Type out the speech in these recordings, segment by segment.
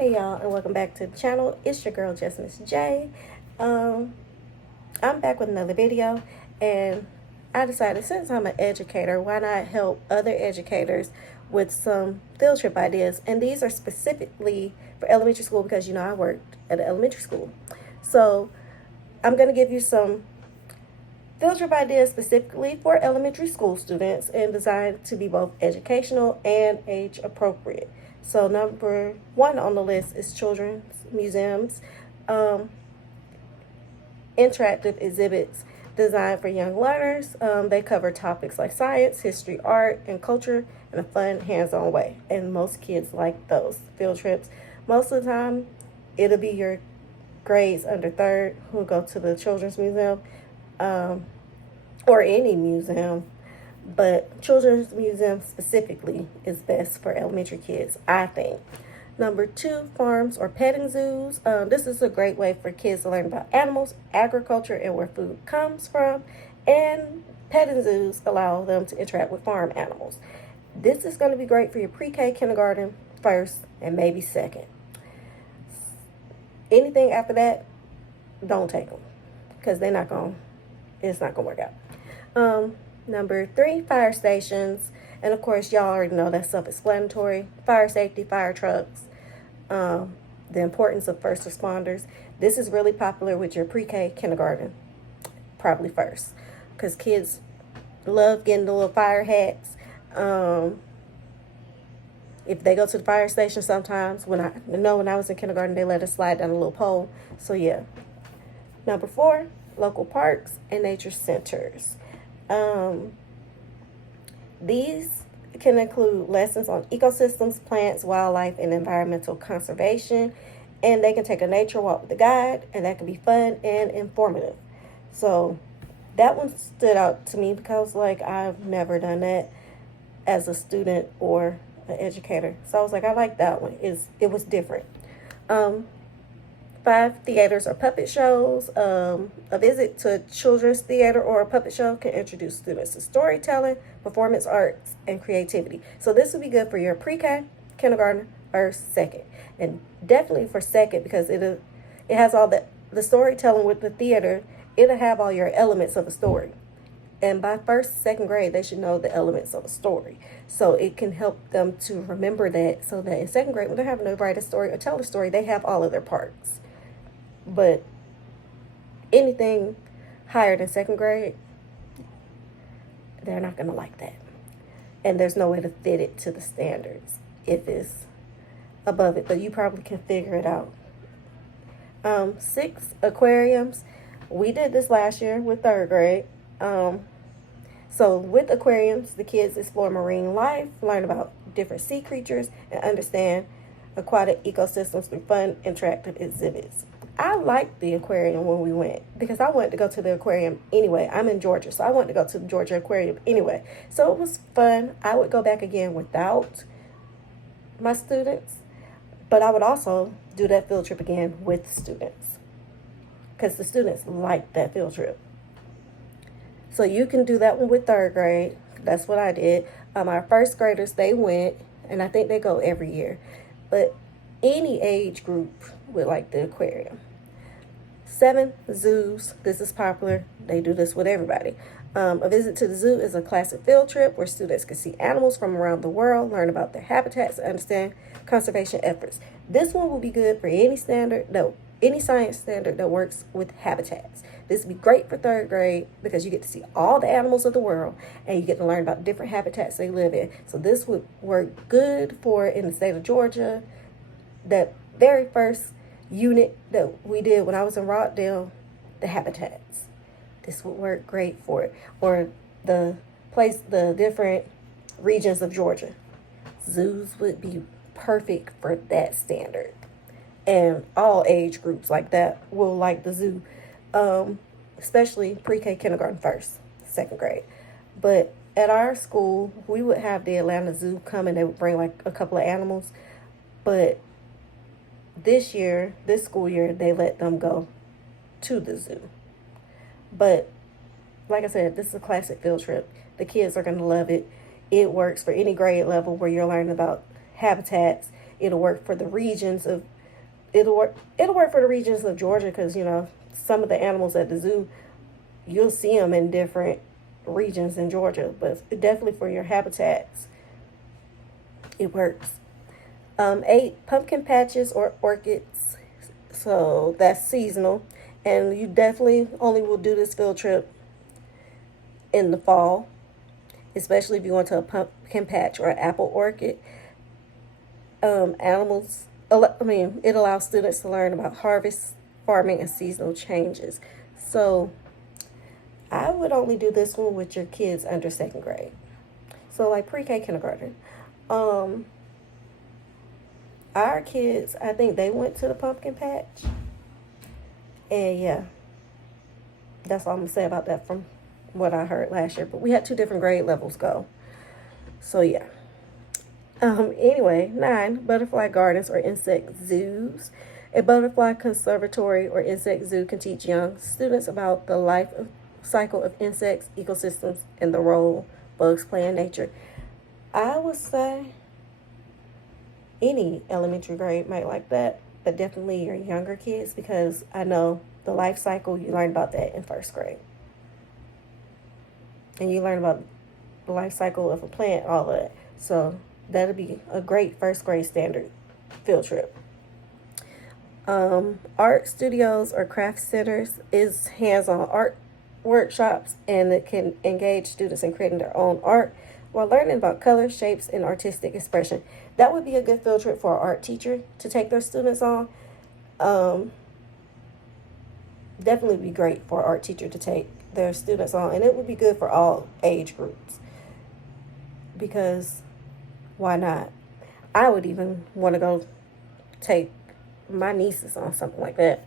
Hey y'all, and welcome back to the channel. It's your girl Just Miss J. I'm back with another video, and I decided, since I'm an educator, why not help other educators with some field trip ideas. And these are specifically for elementary school because I worked at an elementary school. So I'm going to give you some field trip ideas specifically for elementary school students and designed to be both educational and age appropriate. So number one on the list is children's museums, interactive exhibits designed for young learners. They cover topics like science, history, art, and culture in a fun, hands-on way. And most kids like those field trips. Most of the time, it'll be your grades under third who go to the children's museum, or any museum. But children's museum specifically is best for elementary kids, I think. Number two, farms or petting zoos. This is a great way for kids to learn about animals, agriculture, and where food comes from. And petting zoos allow them to interact with farm animals. This is going to be great for your pre-K, kindergarten, first, and maybe second. Anything after that, don't take them because it's not going to work out. Number three, fire stations. And of course, y'all already know that's self-explanatory. Fire safety, fire trucks, the importance of first responders. This is really popular with your pre-K, kindergarten, probably first, because kids love getting the little fire hats. If they go to the fire station sometimes, when I was in kindergarten, they let us slide down a little pole. So yeah. Number four, local parks and nature centers. These can include lessons on ecosystems, plants, wildlife, and environmental conservation. And they can take a nature walk with a guide, and that can be fun and informative. So that one stood out to me because I've never done that as a student or an educator. So I was like, I like that one. It was different. Five, theaters or puppet shows. A visit to a children's theater or a puppet show can introduce students to storytelling, performance arts, and creativity. So this would be good for your pre-K, kindergarten, or second. And definitely for second, because it has all the storytelling with the theater. It'll have all your elements of a story. And by first, second grade, they should know the elements of a story. So it can help them to remember that, so that in second grade, when they're having to write a story or tell a story, they have all of their parts. But anything higher than second grade, they're not going to like that. And there's no way to fit it to the standards if it's above it. But you probably can figure it out. 6, aquariums. We did this last year with third grade. So with aquariums, the kids explore marine life, learn about different sea creatures, and understand aquatic ecosystems through fun, interactive exhibits. I liked the aquarium when we went because I wanted to go to the aquarium anyway. I'm in Georgia, so I wanted to go to the Georgia Aquarium anyway. So it was fun. I would go back again without my students, but I would also do that field trip again with students because the students liked that field trip. So you can do that one with third grade. That's what I did. Our first graders, they went, and I think they go every year. But any age group would like the aquarium. 7, zoos. This is popular. They do this with everybody. A visit to the zoo is a classic field trip where students can see animals from around the world, learn about their habitats, and understand conservation efforts. This one will be good for any science standard that works with habitats. This would be great for third grade because you get to see all the animals of the world and you get to learn about different habitats they live in. So this would work good for, in the state of Georgia, that very first unit that we did when I was in Rockdale, the habitats. This would work great for it. Or the different regions of Georgia. Zoos would be perfect for that standard. And all age groups like that will like the zoo, especially pre-K, kindergarten, first, second grade. But at our school, we would have the Atlanta Zoo come and they would bring a couple of animals. But this school year, they let them go to the zoo. But like I said, this is a classic field trip. The kids are going to love it. It works for any grade level where you're learning about habitats. it'll work for the regions of it'll work for the regions of Georgia, because you know some of the animals at the zoo, you'll see them in different regions in Georgia, but definitely for your habitats it works. 8, pumpkin patches or orchids, so that's seasonal, and you definitely only will do this field trip in the fall, especially if you went to a pumpkin patch or an apple orchid. Animals, it allows students to learn about harvest, farming, and seasonal changes. So I would only do this one with your kids under 2nd grade. So like pre-K, kindergarten. Our kids, I think they went to the pumpkin patch. And yeah, that's all I'm going to say about that from what I heard last year. But we had 2 different grade levels go. So yeah. Anyway, 9, butterfly gardens or insect zoos. A butterfly conservatory or insect zoo can teach young students about the cycle of insects, ecosystems, and the role bugs play in nature. I would say any elementary grade might like that, but definitely your younger kids, because I know the life cycle, you learn about that in 1st grade. And you learn about the life cycle of a plant, all of that. So that'll be a great 1st grade standard field trip. Art studios or craft centers is hands-on art workshops, and it can engage students in creating their own art while learning about color, shapes, and artistic expression. That would be a good field trip for an art teacher to take their students on. Definitely be great for an art teacher to take their students on, and it would be good for all age groups, because why not? I would even want to go take my nieces on something like that.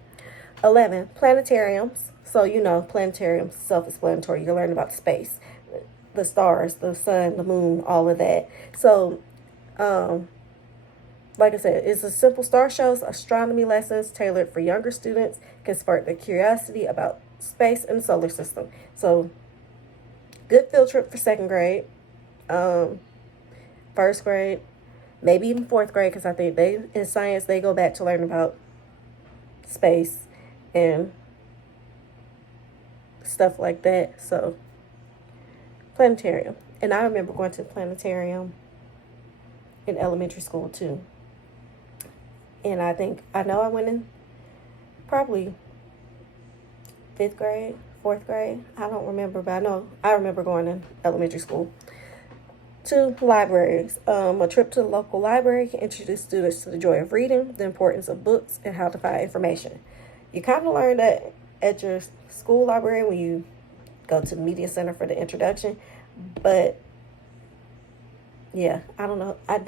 11, planetariums. So you know, planetariums, self-explanatory. You learn about space, the stars, the sun, the moon, all of that. So, like I said, it's a simple star shows, astronomy lessons tailored for younger students, can spark their curiosity about space and the solar system. So, good field trip for 2nd grade, 1st grade, maybe even 4th grade, because I think in science they go back to learn about space and stuff like that. So planetarium. And I remember going to the planetarium in elementary school too. And I know I went in probably 5th grade, 4th grade. I don't remember, but I remember going in elementary school. 2, libraries. A trip to the local library can introduce students to the joy of reading, the importance of books, and how to find information. You kind of learn that at your school library when you go to the media center for the introduction. But yeah, I don't know. I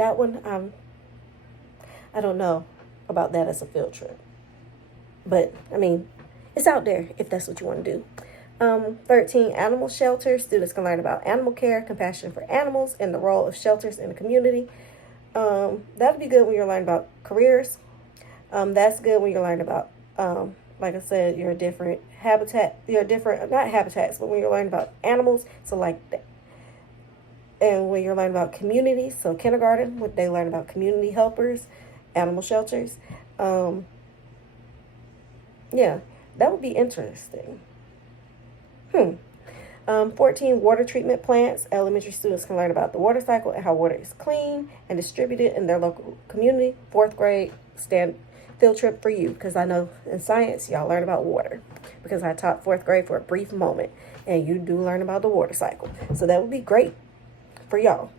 don't know about that as a field trip. But it's out there if that's what you want to do. 13, animal shelters. Students can learn about animal care, compassion for animals, and the role of shelters in the community. That'll be good when you're learning about careers. That's good when you're learning about, like I said, not habitats, but when you're learning about animals. So like that. And when you're learning about communities, so kindergarten, what they learn about community helpers, animal shelters. Yeah, that would be interesting. 14, water treatment plants. Elementary students can learn about the water cycle and how water is clean and distributed in their local community. 4th grade field trip for you, because I know in science y'all learn about water, because I taught 4th grade for a brief moment, and you do learn about the water cycle. So that would be great for y'all,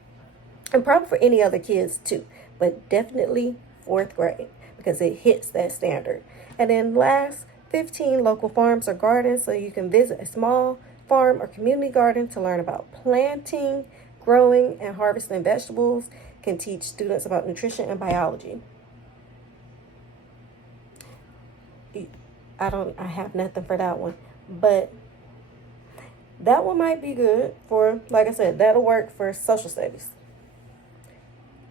and probably for any other kids too, but definitely 4th grade, because it hits that standard. And then last, 15, local farms or gardens. So you can visit a small farm or community garden to learn about planting, growing, and harvesting vegetables. Can teach students about nutrition and biology. I have nothing for that one, but that one might be good for, like I said, that'll work for social studies.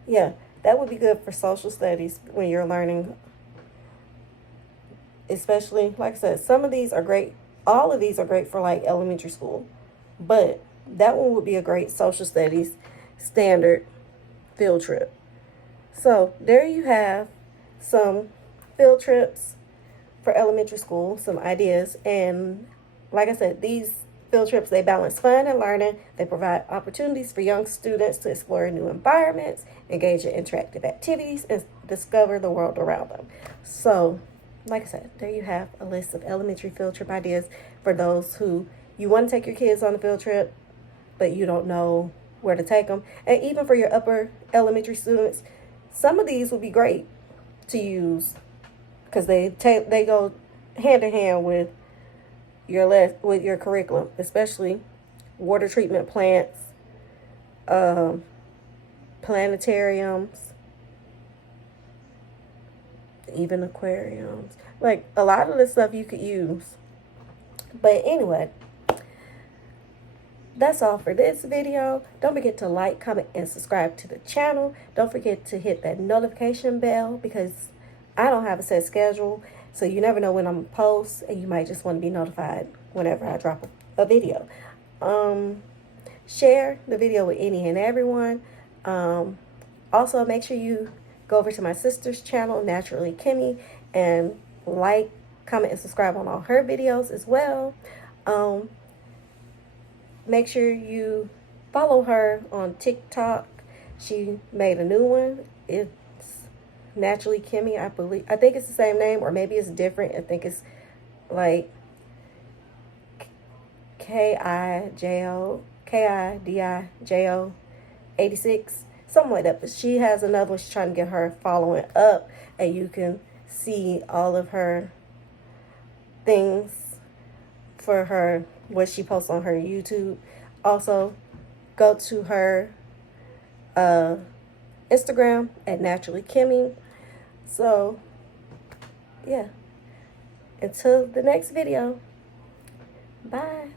Yeah, that would be good for social studies when you're learning. Especially, like I said, some of these are great. All of these are great for like elementary school. But that one would be a great social studies standard field trip. So there you have some field trips for elementary school, some ideas. And like I said, these field trips, they balance fun and learning. They provide opportunities for young students to explore new environments, engage in interactive activities, and discover the world around them. So like I said, there you have a list of elementary field trip ideas for those who you want to take your kids on a field trip, but you don't know where to take them. And even for your upper elementary students, some of these would be great to use because they go hand in hand with with your curriculum, especially water treatment plants, um, planetariums, even aquariums. Like a lot of the stuff you could use. But anyway, that's all for this video. Don't forget to like, comment, and subscribe to the channel. Don't forget to hit that notification bell because I don't have a set schedule. So you never know when I'm going to post, and you might just want to be notified whenever I drop a video. Share the video with any and everyone. Also, make sure you go over to my sister's channel, Naturally Kimmy, and like, comment, and subscribe on all her videos as well. Make sure you follow her on TikTok. She made a new one. It's Naturally Kimmy, I believe. I think it's the same name, or maybe it's different. I think it's like KIDIJO 86, something like that. But she has another one. She's trying to get her following up, and you can see all of her things for her, what she posts on her YouTube. Also, go to her Instagram at Naturally Kimmy. So, yeah. Until the next video. Bye.